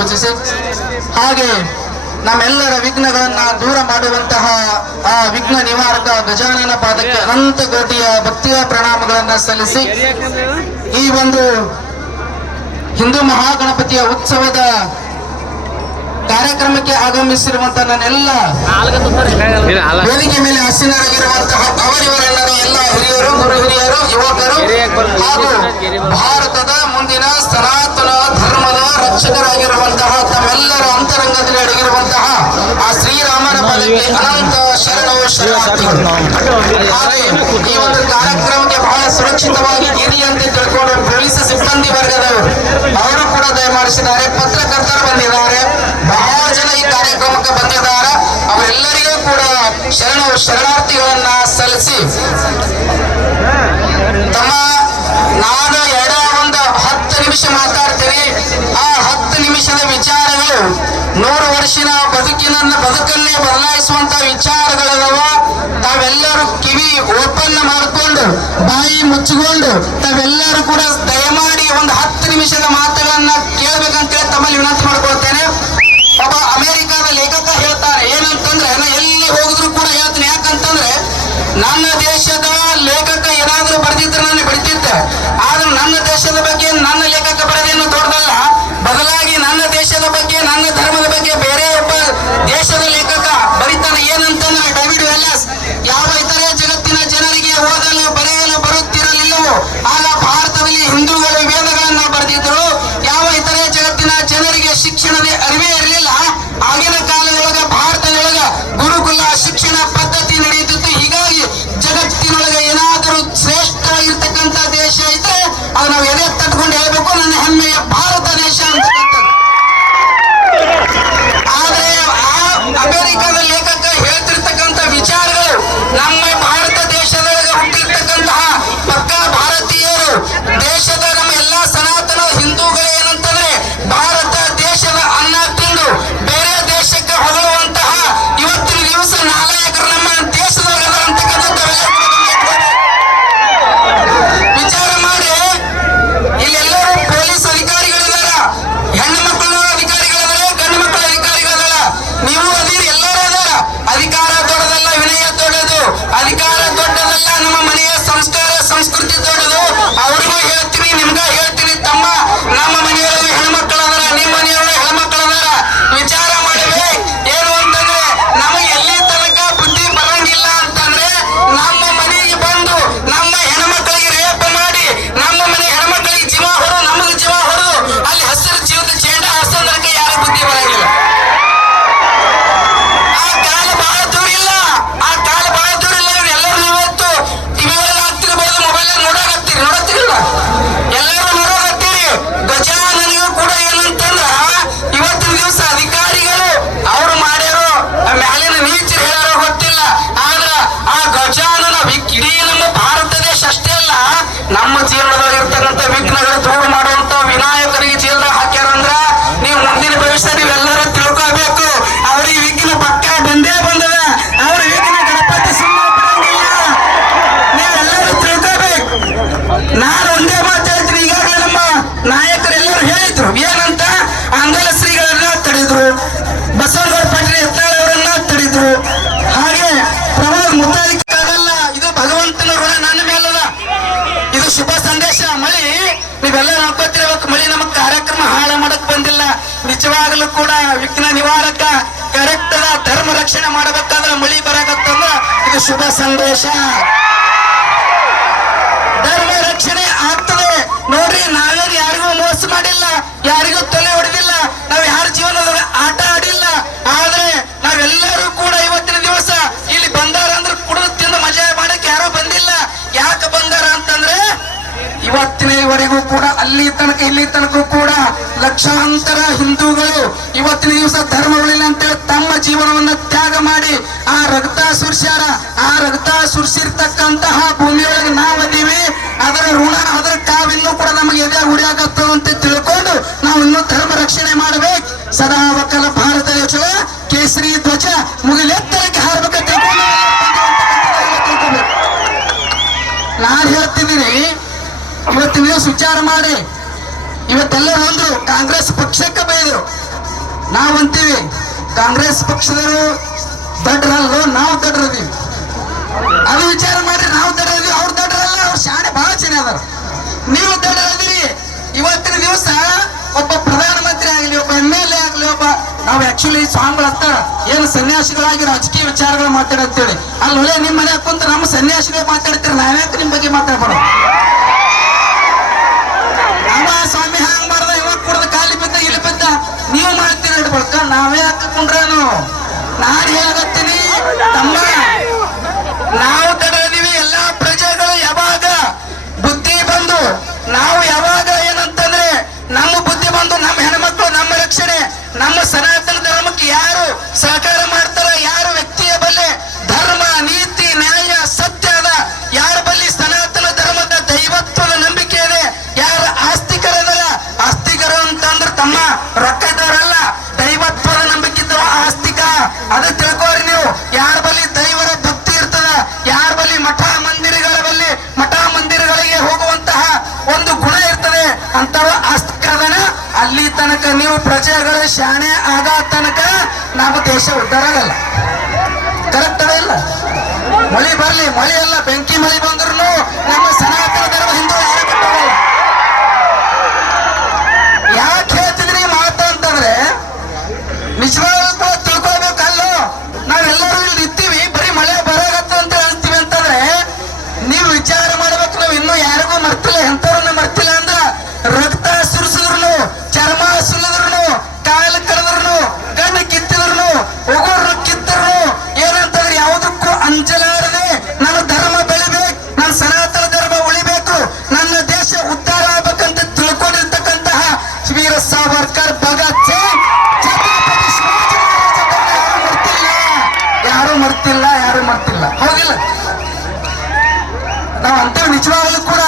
ಪೂಜಿಸಿ. ಹಾಗೆ ನಮ್ಮೆಲ್ಲರ ವಿಘ್ನಗಳನ್ನ ದೂರ ಮಾಡುವಂತಹ ಆ ವಿಘ್ನ ನಿವಾರಕ ಗಜಾನನ ಪಾದಕ್ಕೆ ಅನಂತ ಕೋಟಿಯ ಭಕ್ತಿಯ ಪ್ರಣಾಮಗಳನ್ನ ಸಲ್ಲಿಸಿ ಈ ಒಂದು ಹಿಂದೂ ಮಹಾಗಣಪತಿಯ ಉತ್ಸವದ ಕಾರ್ಯಕ್ರಮಕ್ಕೆ ಆಗಮಿಸಿರುವಂತ ನನ್ನೆಲ್ಲ ವೇದಿಕೆ ಮೇಲೆ ಹಸಿನರಾಗಿರುವಂತಹ ಅವರಿವರೆಲ್ಲರೂ, ಎಲ್ಲ ಹಿರಿಯರು, ಗುರು ಹಿರಿಯರು, ಯುವಕರು ಹಾಗೂ ಭಾರತದ ಅಂತರಂಗದಲ್ಲಿ ಅಡಗಿರುವಂತಹ ಆ ಶ್ರೀರಾಮನ ಪದಕ್ಕೆ ಅನಂತ ಶರಣವು ಶರಣಾರ್ಥಿಗಳು ಈ ಒಂದು ಕಾರ್ಯಕ್ರಮಕ್ಕೆ ಬಹಳ ಸುರಕ್ಷಿತವಾಗಿ ಇರಿ ಅಂತ ತಿಳ್ಕೊಂಡು ಪೊಲೀಸ್ ಸಿಬ್ಬಂದಿ ವರ್ಗದವರು ಅವರು ಕೂಡ ದಯಮಾಡಿಸಿದ್ದಾರೆ. ಪತ್ರಕರ್ತರು ಬಂದಿದ್ದಾರೆ. ಬಹಳ ಜನ ಈ ಕಾರ್ಯಕ್ರಮಕ್ಕೆ ಬಂದಿದ್ದಾರೆ. ಅವರೆಲ್ಲರಿಗೂ ಕೂಡ ಶರಣ ಶರಣಾರ್ಥಿಗಳನ್ನ ಸಲ್ಲಿಸಿ. ಬಾಯಿ ಮುಚ್ಚಿಕೊಂಡು ತಾವೆಲ್ಲರೂ ಕೂಡ ದಯಮಾಡಿ ಒಂದು ಹತ್ತು ನಿಮಿಷದ ಮಾತುಗಳನ್ನ ಕೇಳಬೇಕಂತೇಳಿ ತಮ್ಮಲ್ಲಿ ವಿನಂತಿ ಮಾಡ್ಕೊಳ್ತೇನೆ. ಒಬ್ಬ ಅಮೆರಿಕಾದ ಲೇಖಕ ಹೇಳ್ತಾರೆ ಏನಂತಂದ್ರೆ ಮುತ್ತಾಲಿಕ್ಕಾಗಲ್ಲ ಇದು ಭಗವಂತನ ಋಣ ನನ್ನ ಮೇಲದ ಇದು ಶುಭ ಸಂದೇಶ. ಮಳಿ, ನೀವೆಲ್ಲ ನೋಡ್ಕೊತಿರ್ಬೇಕು ಮಳಿ ನಮಗ್ ಕಾರ್ಯಕ್ರಮ ಹಾಳು ಮಾಡಕ್ ಬಂದಿಲ್ಲ. ನಿಜವಾಗಲೂ ಕೂಡ ವಿಘ್ನ ನಿವಾರಕ ಕರೆಕ್ಟ್ ಅದ. ಧರ್ಮ ರಕ್ಷಣೆ ಮಾಡಬೇಕಾದ್ರೆ ಮಳಿ ಬರಾಕತ್ತಂದ್ರ ಇದು ಶುಭ ಸಂದೇಶ. ಧರ್ಮ ರಕ್ಷಣೆ ಆಗ್ತದೆ. ನೋಡ್ರಿ, ನಾವೇನು ಯಾರಿಗೂ ಮೋಸ ಮಾಡಿಲ್ಲ. ಯಾರಿಗೂ ಇವತ್ತಿನವರೆಗೂ ಕೂಡ, ಅಲ್ಲಿ ತನಕ, ಇಲ್ಲಿ ತನಕ ಕೂಡ ಲಕ್ಷಾಂತರ ಹಿಂದೂಗಳು ಇವತ್ತಿನ ದಿವಸ ಧರ್ಮಗಳಿಲ್ಲ ಅಂತೇಳಿ ತಮ್ಮ ಜೀವನವನ್ನ ತ್ಯಾಗ ಮಾಡಿ ಆ ರಕ್ತ ಸುರ್ಸ್ಯಾರ ಆ ರಕ್ತ ಸುರ್ಸಿರ್ತಕ್ಕಂತಹ ಭೂಮಿಯೊಳಗೆ ನಾವದೀವಿ. ಅದರ ಋಣ, ಅದರ ಕಾವಿನ್ನೂ ಕೂಡ ನಮಗೆ ಎದೆ ಉಡಿಯಾಗತ್ತದ ಅಂತ ತಿಳ್ಕೊಂಡು ನಾವು ಇನ್ನೂ ಧರ್ಮ ರಕ್ಷಣೆ ಮಾಡಬೇಕು. ಸದಾ ಒಕ್ಕಲ ಭಾರತ ದೇಶದ ಕೇಸರಿ ಧ್ವಜ ಮುಗಿಲೆತ್ತರಕ್ಕೆ ದಿವಸ ವಿಚಾರ ಮಾಡಿ. ಇವತ್ತೆಲ್ಲರೂ ಒಂದು ಕಾಂಗ್ರೆಸ್ ಪಕ್ಷಕ್ಕೆ ಬೈದ್ರು. ನಾವಂತೀವಿ ಕಾಂಗ್ರೆಸ್ ಪಕ್ಷದವರು ದಡ್ರಲ್ಲ ನಾವು ದಡ್ರದೀವಿ. ಅದು ವಿಚಾರ ಮಾಡ್ರಿ, ನಾವು ದಡ್ರದೀವಿ, ಅವ್ರು ದಡ್ರಲ್ಲ, ಅವ್ರ ಶಾಣೆ ಬಹಳ ಚೆನ್ನಾಗಿ ನೀವು ದಡ್ರದಿರಿ. ಇವತ್ತಿನ ದಿವಸ ಒಬ್ಬ ಪ್ರಧಾನಮಂತ್ರಿ ಆಗಲಿ, ಒಬ್ಬ ಎಂ ಎಲ್ ಎ ಆಗಲಿ, ಒಬ್ಬ ನಾವು ಆಕ್ಚುಲಿ ಸ್ವಾಮಿಗಳು ಅಂತ ಏನು ಸನ್ಯಾಸಿಗಳಾಗಿ ರಾಜಕೀಯ ವಿಚಾರಗಳು ಮಾತಾಡಂತೇಳಿ ಅಲ್ಲಿ ಒಳ್ಳೆ ನಿಮ್ಮ ಮನೆ ಕುಂತ ನಮ್ಮ ಸನ್ಯಾಸಿಗಳು ಮಾತಾಡ್ತೀರಿ, ನಾವ್ಯಾಕೆ ನಿಮ್ ಬಗ್ಗೆ ಮಾತಾಡ್ಬಾರ ನಾನು ಹೇಳತ್ತೀನಿ ತಮ್ಮ ನಾವು ತಡೆದೀವಿ ಎಲ್ಲಾ ಪ್ರಜೆಗಳು ಯಾವಾಗ ಬುದ್ಧಿ ಬಂದು ನಾವು ಯಾವಾಗ ಏನಂತಂದ್ರೆ ನಮ್ಮ ಬುದ್ಧಿ ಬಂದು ನಮ್ಮ ಹೆಣ್ಮಕ್ಳು ನಮ್ಮ ರಕ್ಷಣೆ ನಮ್ಮ ಸನಾತನ ಧರ್ಮಕ್ಕೆ ಯಾರು ಸಹಕಾರ ಮಾಡ್ತಾರ ಮಠ ಮಂದಿರಗಳಲ್ಲಿ ಮಠ ಮಂದಿರಗಳಿಗೆ ಹೋಗುವಂತಹ ಒಂದು ಗುಣ ಇರ್ತದೆ. ಅಂತವ ಅಸ್ತ್ರದನ, ಅಲ್ಲಿ ತನಕ ನೀವು ಪ್ರಜೆಗಳ ಶಾಣೆ ಆಗ ತನಕ ನಮ್ಮ ದೇಶ ಉದ್ಧಾರ ಆಗಲ್ಲ ಕರೆಕ್ಟ್ ಇಲ್ಲ ಮಳಿ ಬರ್ಲಿ ಮಳಿ ಅಲ್ಲ ಬೆಂಕಿ ಮಳಿ ಬಂದ್ರು ನಮ್ಮ ಸನಾತನ Israel